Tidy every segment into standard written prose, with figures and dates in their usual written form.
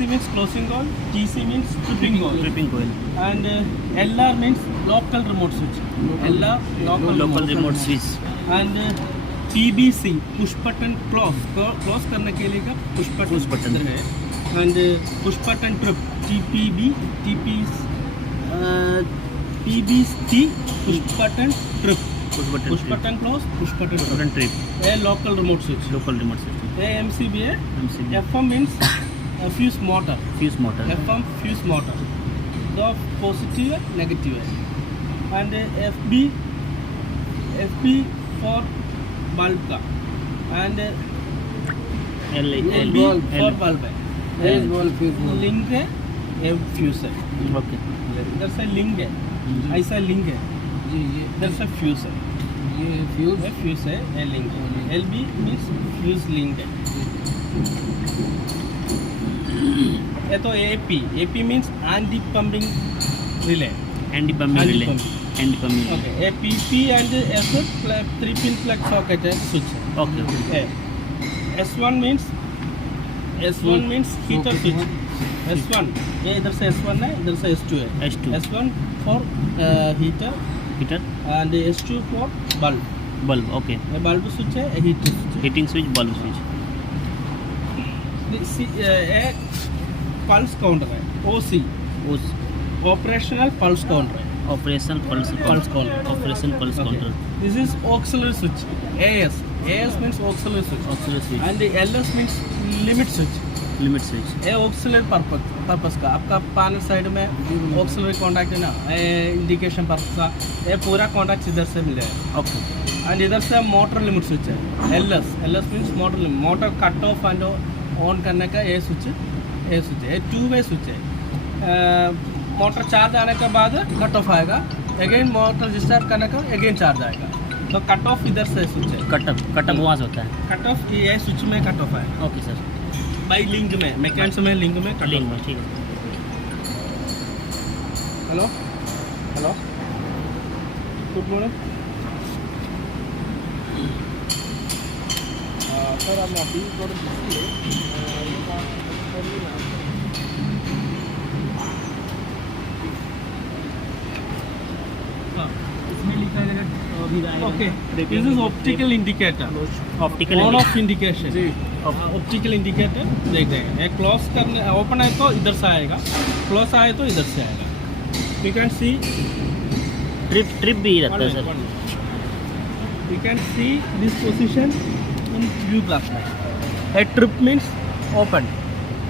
LC means closing coil, TC means tripping coil, tripping coil, and LR means local remote switch. LR local remote switch, and PBC push button close करने के लिए का push button है, and push button trip PBC push button trip, push button close, push button trip. A local remote switch. Local remote switch, A MCB है. MCB, FM means fuse motor. Fuse motor, FM fuse motor. तो positive है, negative है. And FB for bulb का. And LB for bulb है. Link है, ये fuse है. Okay, इधर से link है, ऐसा link है. इधर से fuse है. ये fuse है, ये link है. LB means fuse link है. ये तो AP means anti pumping relay. Anti pumping relay, anti pumping, Okay, a PP and SF 3-pin plug socket है, switch. Okay, S1 means heater switch. S1 ये इधर से S1 है, इधर से S2 है. S2, S1 for heater heater, and S2 for bulb. Bulb, okay, ये bulb switch है, ये heater switch. Heating switch, bulb switch, ये pulse counter है, OC, उस operational pulse counter है. Operation pulse Pulse counter. Operation pulse counter, This is auxiliary switch. AS means auxiliary switch. Auxiliary switch, And the LS means limit switch. Limit switch, ये auxiliary purpose का आपका panel side में auxiliary contact है ना, ये indication purpose का, ये पूरा कॉन्टैक्ट इधर से मिल जाएगा. ओके, एंड इधर से मोटर लिमिट स्विच है. LS means motor limit, motor cut off and on करने का ये स्विच है. ये 2-वे स्विच है. मोटर चार्ज आने के बाद कट ऑफ आएगा, अगेन मोटर डिस्चार्ज करने का अगेन चार्ज आएगा. तो कट ऑफ इधर से स्विच है. कटअप वहाँ से होता है, कट ऑफ ये स्विच में कट ऑफ आएगा. ओके सर, बाई लिंक में, मैकेनिक्स में लिंक में कट लिंक ऑफ. में, ठीक है, हेलो गुड मॉर्निंग सर. हम अभी थोड़ा बिजी है. इसमें लिखा है okay, this is optical indicator, optical on off indication. Optical indicator देख देंगे. क्लोज करने, ओपन है तो इधर से आएगा, क्लोज आए तो इधर से आएगा. यू कैन सी ट्रिप भी रहता है sir, you can see this position in view glass. A trip means open,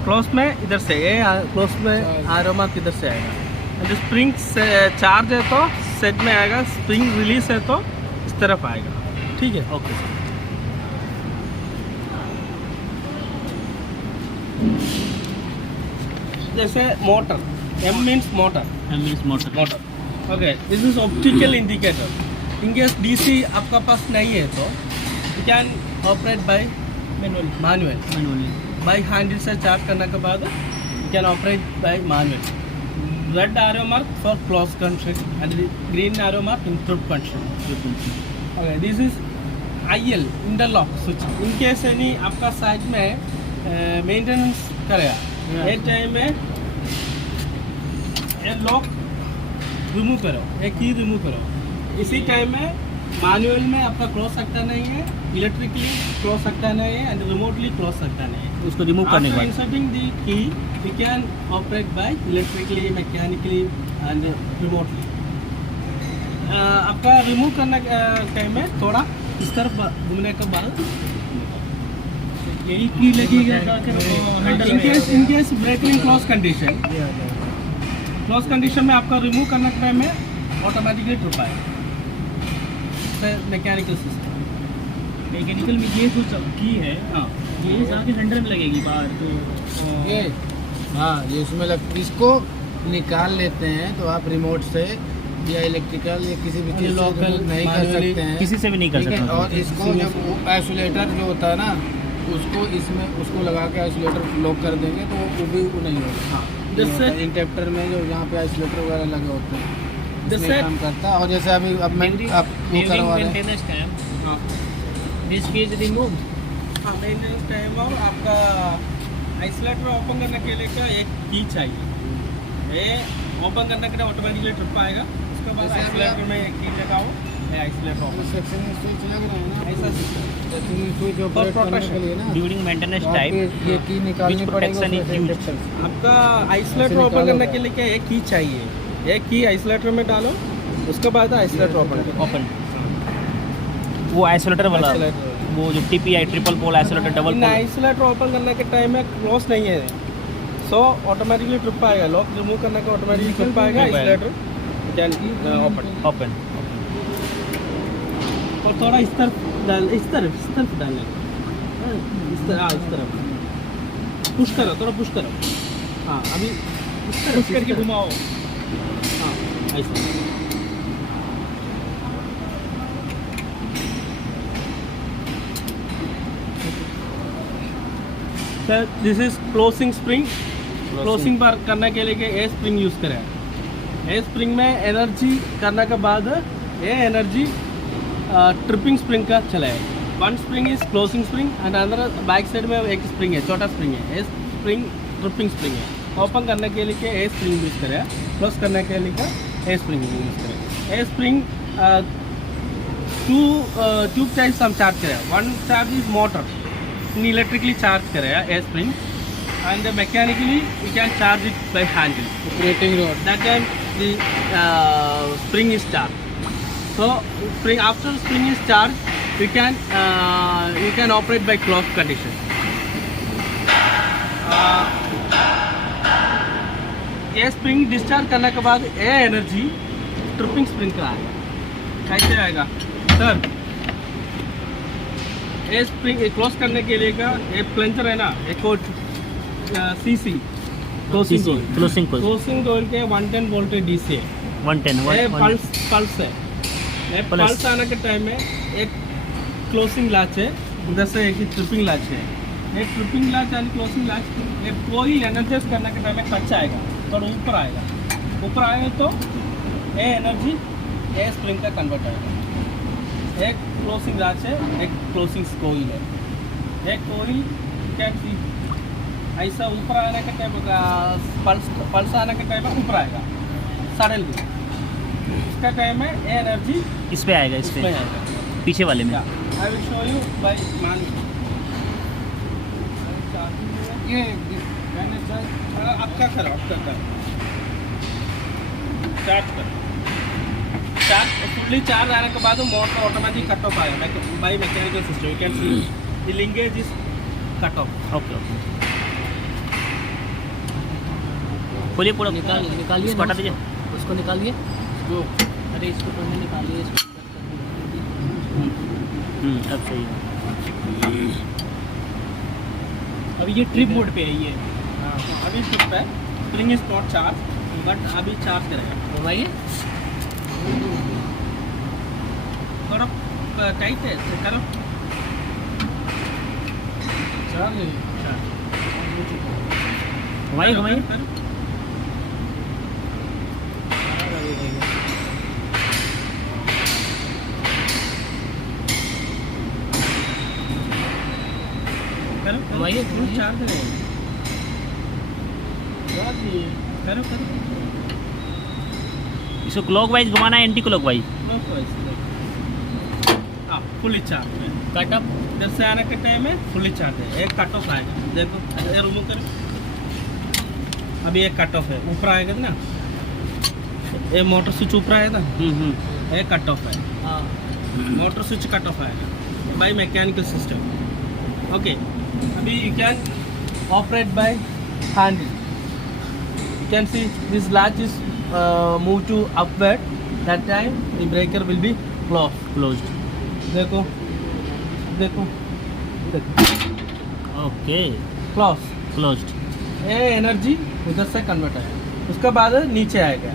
close में इधर से, ये close में arrow mark इधर से आएगा. and spring से चार्ज है तो सेट में आएगा, स्प्रिंग रिलीज है तो इस तरफ आएगा. ठीक है, ओके सर, जैसे motor, M means motor. Motor, Okay, this is optical indicator. In case DC आपका पास नहीं है तो you can operate by manual. By hand से चार्ज करने के बाद you can operate by manual. Red arrow mark for close function and green arrow mark in trip function. Okay, this is IL interlock switch. In case any आपका side में maintenance करेगा, ये time में ये lock remove करो, एक की remove करो. इसी टाइम में मैनुअल में आपका क्लोज सकता नहीं है, इलेक्ट्रिकली क्लोज सकता नहीं है, एंड रिमोटली क्लोज सकता नहीं है. उसको रिमूव करने के बाद inserting the key we can operate by electrically, mechanically and remotely. आपका रिमूव करने के टाइम में थोड़ा इस तरफ घूमने के बाद यही की लगेगा. In case breaking close condition में आपका रिमूव करने के टाइम में ऑटोमेटिकली ट्रिप आएगा. मैकेनिकल सिस्टम, मैकेनिकल में ये जो की है, हाँ ये जाके सेंटर में लगेगी बाहर, तो ये हाँ, ये उसमें इसको निकाल लेते हैं तो आप रिमोट से या इलेक्ट्रिकल या किसी भी चीज़ से लोकल नहीं कर सकते हैं, किसी से भी नहीं कर ठीक है. सकते. और इसको जब आइसोलेटर जो होता है ना, उसको इसमें उसको लगा के आइसोलेटर लॉक कर देंगे तो वो भी वो नहीं होगा. हाँ, जैसे इंटेप्टर में जो यहाँ पे आइसोलेटर वगैरह लगे होते हैं, जैसे इसमें काम करता है. और जैसे अभी अब मैं आप वो करवा रहे हैं, मेंटेनेंस टाइम, हाँ दिस केज रिमूव, हाँ मेंटेनेंस टाइम और आपका आइसोलेटर ओपन करने के लिए क्या एक की चाहिए। ये ओपन करने के लिए ऑटोमेटिकली ट्रिप आएगा। उसके बाद जैसे आइसोलेटर में एक की लगाओ, ये आइसोलेटर ओपन। सेक्शन में स्विच लग रहा है ना, ऐसा सिस्टम सेक्शन में स्विच ऑपरेट करने के लिए ना, ड्यूरिंग मेंटेनेंस तो आपको टाइम ये की निकालनी which पड़ेगी protection is उसमें से used? इंजेक्शन से। आपका आइसोलेटर ऐसे ओपन करने निकालो के लिए क्या एक की चाहिए। एक की आइसोलेटर में डालो, उसके बाद आइसोलेटर ओपन करो। ओपन वो आइसोलेटर वाला, आइसोलेटर वो जो TPI triple pole isolator double in pole isolator open करने के टाइम में क्लोज नहीं है, सो ऑटोमेटिकली ट्रिप आएगा। लॉक रिमूव करने का ऑटोमेटिकली ट्रिप आएगा। ट्रिप आएगा। Isolator can open. ओपन और थोड़ा इस तरफ डाल, इस तरफ डालने का। इस तरफ पुश करो, थोड़ा पुश करो। हाँ अभी इस तरफ पुश करके घुमाओ। हाँ ऐसे। Sir this is closing spring. Closing पर करने के लिए ए स्प्रिंग यूज़ करें। ए स्प्रिंग में एनर्जी करने के बाद ये एनर्जी ट्रिपिंग स्प्रिंग का चलाएगा। One spring is closing spring and अंदर बैक साइड में एक स्प्रिंग है, छोटा स्प्रिंग है। ए स्प्रिंग ट्रिपिंग स्प्रिंग है। ओपन करने के लिए ए स्प्रिंग यूज़ करें, क्लोज करने के लिए ए स्प्रिंग यूज़ करें। A spring two tube types हम चार्ज करें। One charge is motor, electrically charge करें a spring, and mechanically we can charge it by handle. Operating rod, That time the spring is charged. So spring, after spring is charged, you can operate by closed condition. ये spring discharge करने के बाद ये energy tripping spring का आएगा। कैसे आएगा sir? ये स्प्रिंग क्लोज करने के लिए का ये प्लंजर है ना, एक CC closing coil. Closing coil closing coil के 110 वोल्टेज डीसी है। 110 ये पल्स है। ये Pulse. पल्स आने के टाइम में एक क्लोजिंग लाच है, उधर से एक ट्रिपिंग लाच है। ये ट्रिपिंग लाच एंड क्लोजिंग लाच ये कोई एनर्जाइज करने के टाइम में टच आएगा, थोड़ा ऊपर आएगा। ऊपर आएगा तो ये एनर्जी ये स्प्रिंग का कन्वर्ट आएगा। एक क्लोजिंग लाच है, एक क्लोजिंग कोइल है। एक कोइल क्या ऐसा ऊपर आने के टाइम पल्स आने के टाइम में ऊपर आएगा सडनली। इसका टाइम में ये एनर्जी इस पे आएगा, इस इसमें पे आएगा। पीछे वाले में। I will show you by man. ये आपका करो, चार्ज करो। चार्ज फुल्ली चार्ज आने के बाद मोटर ऑटोमेटिक कट ऑफ आएगा by mechanical system. You can see the linkage is cut off. Okay okay, खोलिए पूरा, निकालिए इसको हटा दीजिए। उसको निकालिए। जो अरे इसको पहले निकालिए, इसको अब सही है। अभी ये ट्रिप मोड पे है ये। अभी ट्रिप है, spring is not charge but अभी चार्ज करेगा। दबाइए। थोड़ा टाइट है, करो। घुमाइए घुमाइए। घुमाइए, फुल चार्ज है। करो करो। इसको क्लॉकवाइज घुमाना है, एंटी क्लॉकवाइज? हाँ फुली चार्ज है। कट अप इधर से आने के टाइम में फुली चार्ज है। एक कट ऑफ आएगा, देखो ये रिमूव करो। अभी एक कट ऑफ है, ऊपर आएगा ना, ये मोटर स्विच ऊपर आएगा ना, ये कट ऑफ है। हाँ, मोटर स्विच कट ऑफ आएगा बाय मैकेनिकल सिस्टम। ओके, अभी you can operate by handle. You can see this latch is move to upward, that time the breaker will be closed. देखो देखो देखो, okay, closed. ये energy उधर से convert है, उसके बाद नीचे आएगा।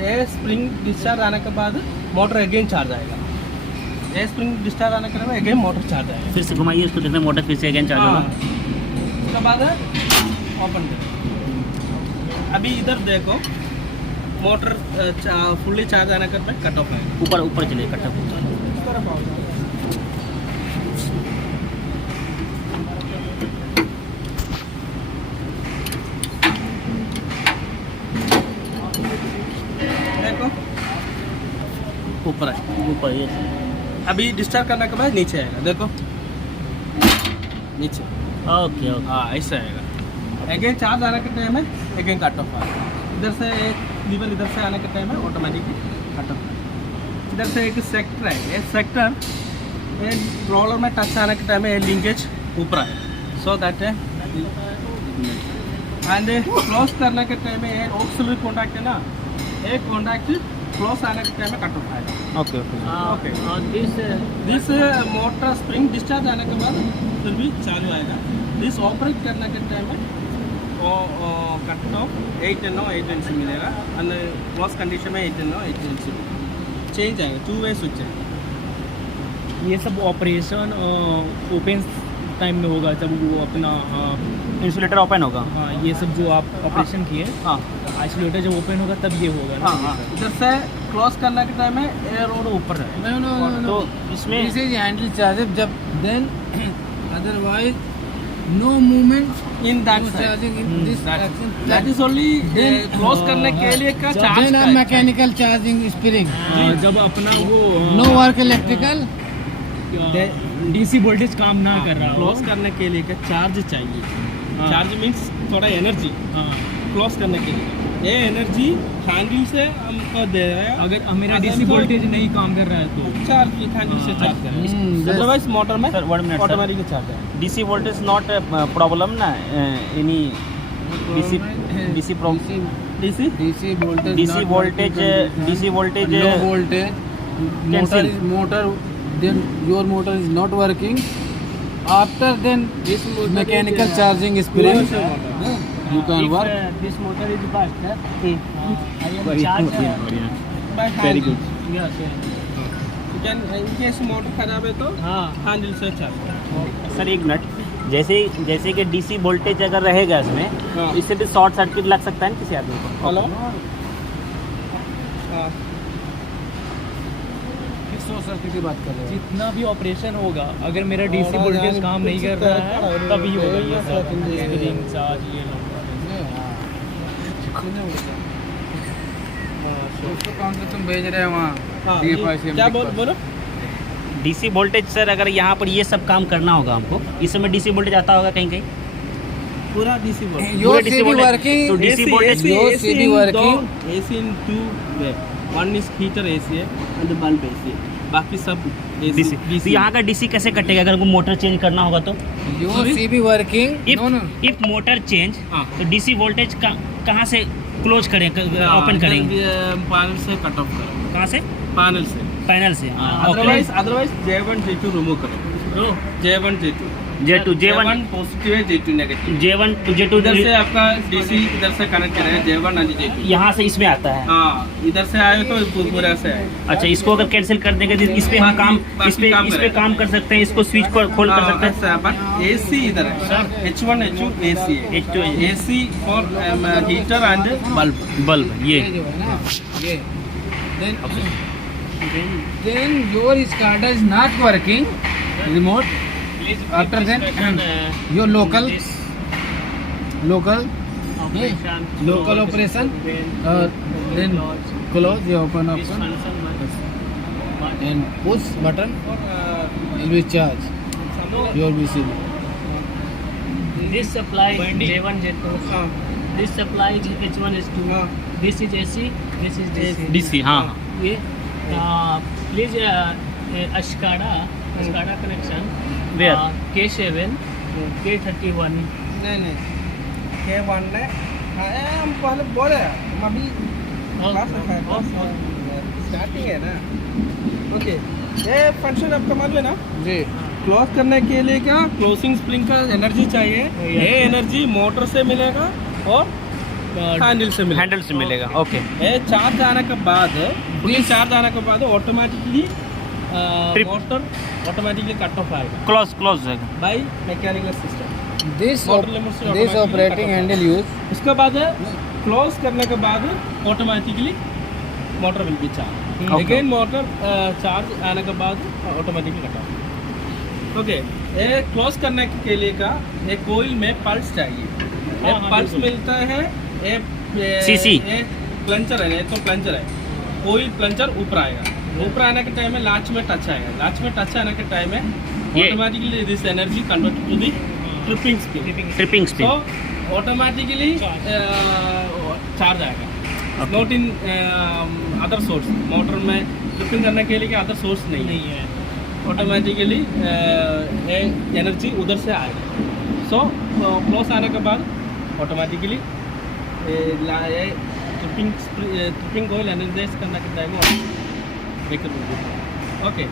ये स्प्रिंग डिस्चार्ज आने के बाद मोटर अगेन चार्ज आएगा। ये स्प्रिंग डिस्चार्ज आने के बाद अगेन मोटर चार्ज आएगा। फिर से घुमाइए इसको, देखना मोटर फिर से अगेन चार्ज होगा। उसके बाद ओपन करें। अभी इधर देखो, मोटर फुल्ली चार्ज आने के बाद कट ऑफ आएगा। ऊपर ऊपर चलिए, कट अप। इस तरफ आओ। ऊपर है। ऊपर ये अभी डिस्चार्ज करने के बाद नीचे आएगा, देखो नीचे। ओके ओके हाँ ऐसा आएगा। अगेन चार्ज आने के टाइम में अगेन कट ऑफ आएगा। इधर से एक लीवर इधर से आने के टाइम में ऑटोमेटिकली कट ऑफ आएगा। इधर से एक सेक्टर है, ये सेक्टर रोलर में टच आने के टाइम में ये लिंकेज ऊपर है, सो दैट एंड क्लोज करने के टाइम में ये ऑक्सिलरी कॉन्टैक्ट है ना, एक कॉन्टैक्ट क्लोज आने के टाइम में कट ऑफ आएगा। Okay okay okay this motor spring discharge आने के बाद फिर भी चालू आएगा। दिस ऑपरेट करने के टाइम में कट ऑफ 8 NO 8 NC मिलेगा एंड क्लोज कंडीशन में 8 NO 8 NC चेंज आएगा, 2 वे स्विच है। ये सब ऑपरेशन ओपन टाइम में होगा जब वो अपना इंसुलेटर ओपन होगा। हाँ ये सब जो आप ऑपरेशन किए हाँ आइसोलेटर जब ओपन होगा तब ये होगा ना। हाँ इधर से क्लोज करने के टाइम में एयर रोड ऊपर है। No, no, no, no. तो इसमें This is handle charger. जब then otherwise no movement in that no charging in this action. That is only close करने के लिए का charge Then a mechanical charging spring. जब अपना वो No work electrical. DC voltage काम ना कर रहा हो क्लोज करने के लिए का चार्ज चाहिए। हाँ। चार्ज मीन्स थोड़ा एनर्जी हाँ, क्लोज करने के लिए। ये एनर्जी हैंडल से हमको दे रहा है। अगर मेरा डीसी वोल्टेज नहीं काम कर रहा है तो चार्ज हैंडल से चार्ज कर रहा है। अदरवाइज मोटर में सर 1 मिनट ऑटोमेटिकली चार्ज है। डीसी वोल्टेज नॉट प्रॉब्लम ना any DC problem DC DC voltage. DC not voltage working. DC voltage Low voltage. Motor. Then your motor is not working. After then this mechanical charging spring. You can work. This motor is fast है very good. In case motor खराब है तो हाँ handle से charge. Sir एक minute, जैसे कि DC voltage अगर रहेगा इसमें हाँ। इससे भी शॉर्ट सर्किट लग सकता है ना किसी आदमी को। हेलो किस शॉर्ट सर्किट की बात कर रहे हो? जितना भी ऑपरेशन होगा अगर मेरा डीसी और वोल्टेज यार, काम नहीं कर कुछ रहा है तो तभी होगा ये सब ये- स्प्रिंग चार्ज ये उसको कौन सा तुम भेज रहे हो वहाँ? हाँ, DFI से क्या हमको बोलो डीसी वोल्टेज सर अगर यहाँ पर ये सब काम करना होगा हमको, इस समय डीसी वोल्टेज आता होगा कहीं कहीं। पूरा डीसी बोल Your DC CB voltage- working. तो DC voltage- Your CB working. AC in 2 way. One is heater AC है and the bulb AC है. बाकी सब डीसी तो यहाँ का डीसी कैसे कटेगा अगर हमको मोटर चेंज करना होगा तो? Your CB working. If No, no. If motor change हाँ। तो डीसी वोल्टेज कहाँ से क्लोज करें ओपन करेंगे? पैनल से कट ऑफ करो, कहाँ से? पैनल से। पैनल से। अदरवाइज J1 J2 रिमूव करो। J1 J2 J1 पॉजिटिव है, J2 negative. J1 to J2 इधर से आपका डीसी इधर से कनेक्ट करें J1 और J2। यहाँ से इसमें आता है। हाँ इधर से आए तो पूरा से आए। अच्छा, इसको अगर कैंसिल कर देंगे तो इस पे हम काम बाकी इस पे काम इस पे करेगा। काम कर सकते हैं, इसको स्विच को खोल कर सकते हैं। हैं बट AC इधर है। H1 H2 AC है। H2 AC for heater and bulb. Bulb ये ये जो है ना, ये. Then your SCADA is not working. Remote. After then your local operation. Then close the open option and push button will be charged your VCB. This supply J1 J2 this supply H1 H2 this is AC this is DC DC. हाँ ये please SCADA connection Where? K7 K31 नहीं K1 ने हम पहले बोले हम अभी starting है ना। ओके ये फंक्शन आपका मालूम है ना? जी. क्लोज करने के लिए क्या क्लोजिंग स्प्रिंग का एनर्जी चाहिए। ये एनर्जी मोटर से मिलेगा और हैंडल से मिलेगा। हैंडल से मिलेगा। ओके ये चार्ज आने के बाद फुली चार्ज आने के बाद automatically Trip. Motor automatically cut off आएगा क्लोज जाएगा। Bye mechanical system. This Motor limit से this automatically operating cut off. handle use. उसके बाद क्लोज करने के बाद automatically motor will be charge. Okay. Again motor charge आने के बाद ऑटोमेटिकली कट ऑफ। ओके ये क्लोज करने के लिए का एक कोइल में पल्स चाहिए। हाँ, पल्स बिल्कुल। मिलता है CC। प्लंचर है, ये तो प्लंचर है। कोइल प्लंचर ऊपर आएगा, ऊपर आने के टाइम में लाच में टच आएगा, लाच में टच आने के टाइम में ये- automatically this energy convert to the tripping speed, tripping so speed automatically charge आएगा, not in other source. Motor में ट्रिपिंग करने के लिए अदर सोर्स नहीं है, ऑटोमेटिकली एनर्जी उधर से आएगा। सो क्लोज आने के बाद ऑटोमेटिकली ट्रिपिंग ऑयल एनर्जाइज करने के टाइम ब्रेकर ओके।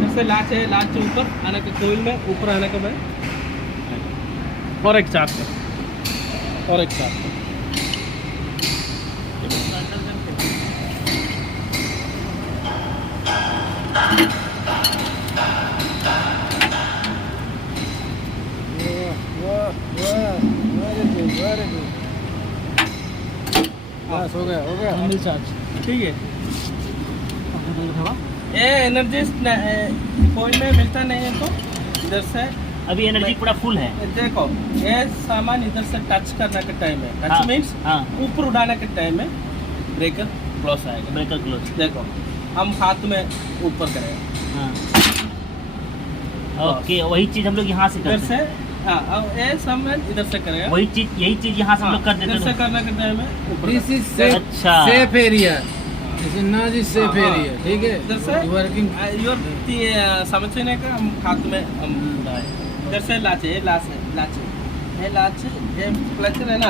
जैसे लाच है, लाच से ऊपर आने के कोयल में ऊपर आने के बाद और एक चार्ज है, और एक चार्ज है। बस हो गया, हो गया। मिल चार्ज ठीक है। ये एनर्जी कोयल में मिलता नहीं है तो इधर से अभी एनर्जी पूरा फुल है। देखो, ये सामान इधर से टच करने के टाइम है, टच हाँ, मीन्स हाँ ऊपर उड़ाने के टाइम में ब्रेकर क्लोज आएगा। Breaker close. देखो हम हाथ में ऊपर करेंगे, हाँ ओके, वही चीज हम लोग यहाँ से इधर करते से हैं। हाँ, अब ये सामान इधर से करेगा, वही चीज, यही चीज यहाँ से हम लोग कर इधर से देते हैं। करने के टाइम में ऊपर दिस इज सेफ, अच्छा। Safe area, this is not is safe हाँ, एरिया, ठीक है। इधर से वर्किंग योर समझने का हम हाथ में हम उड़ाए। इधर से लाच है, ये लाच है, लाच है, ये लाच, ये क्लच है ना,